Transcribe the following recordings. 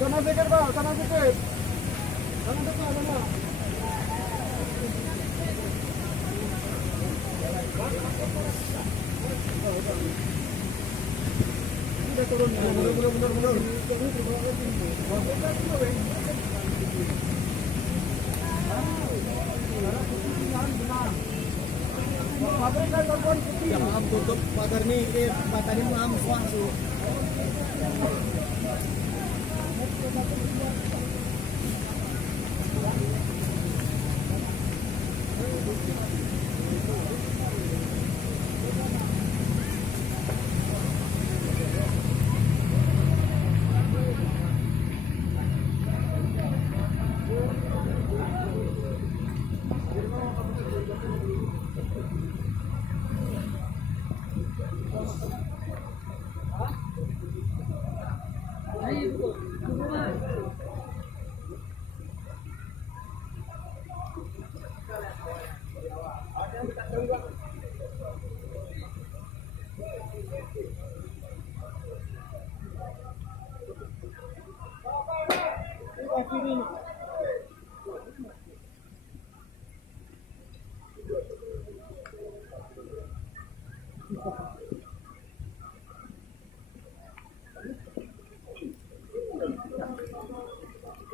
Kanan sedikit Pak, kanan sedikit. Kanan depan, kanan. Udah turun, benar. Jangan tutup pagar nih, mata ini mam suasu.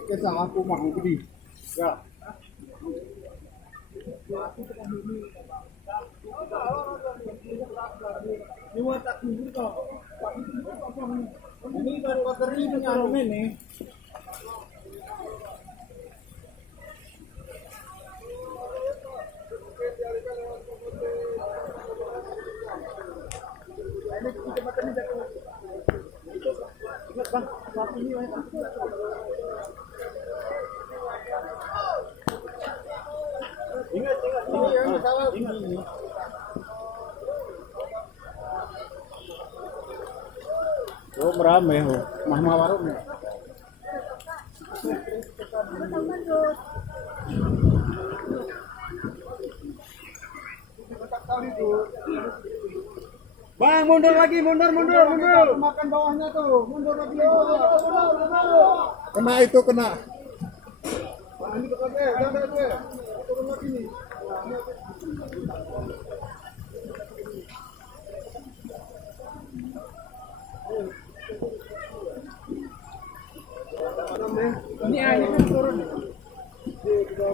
Kesa aku mah gede. Ya. Ini mau tak dulu kok. Ini baru bateri punya ini. Ingat. Oh, merame oh. Mah warung ya. Bang, mundur lagi, mundur. Makan bawahnya tuh, mundur lagi. Kena itu, kena. Nah, ini dekat jangan turun lagi nih. Ini airnya kan turun.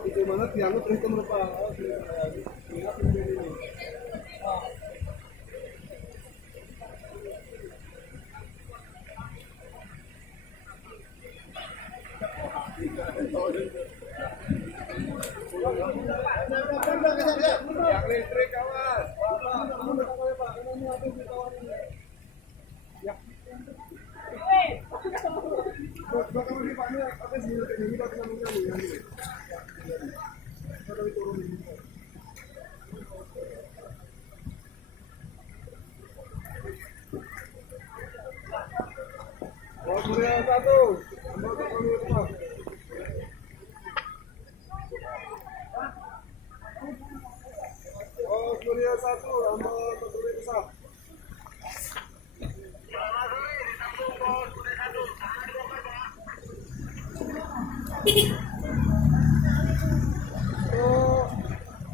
Di mana diangkut terus mereka. Yang listrik kawan. Surya 1. Surya 1 sama Surya besar.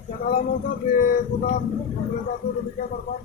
Yang alam motor di Kutam, Surya 1 demikian korban.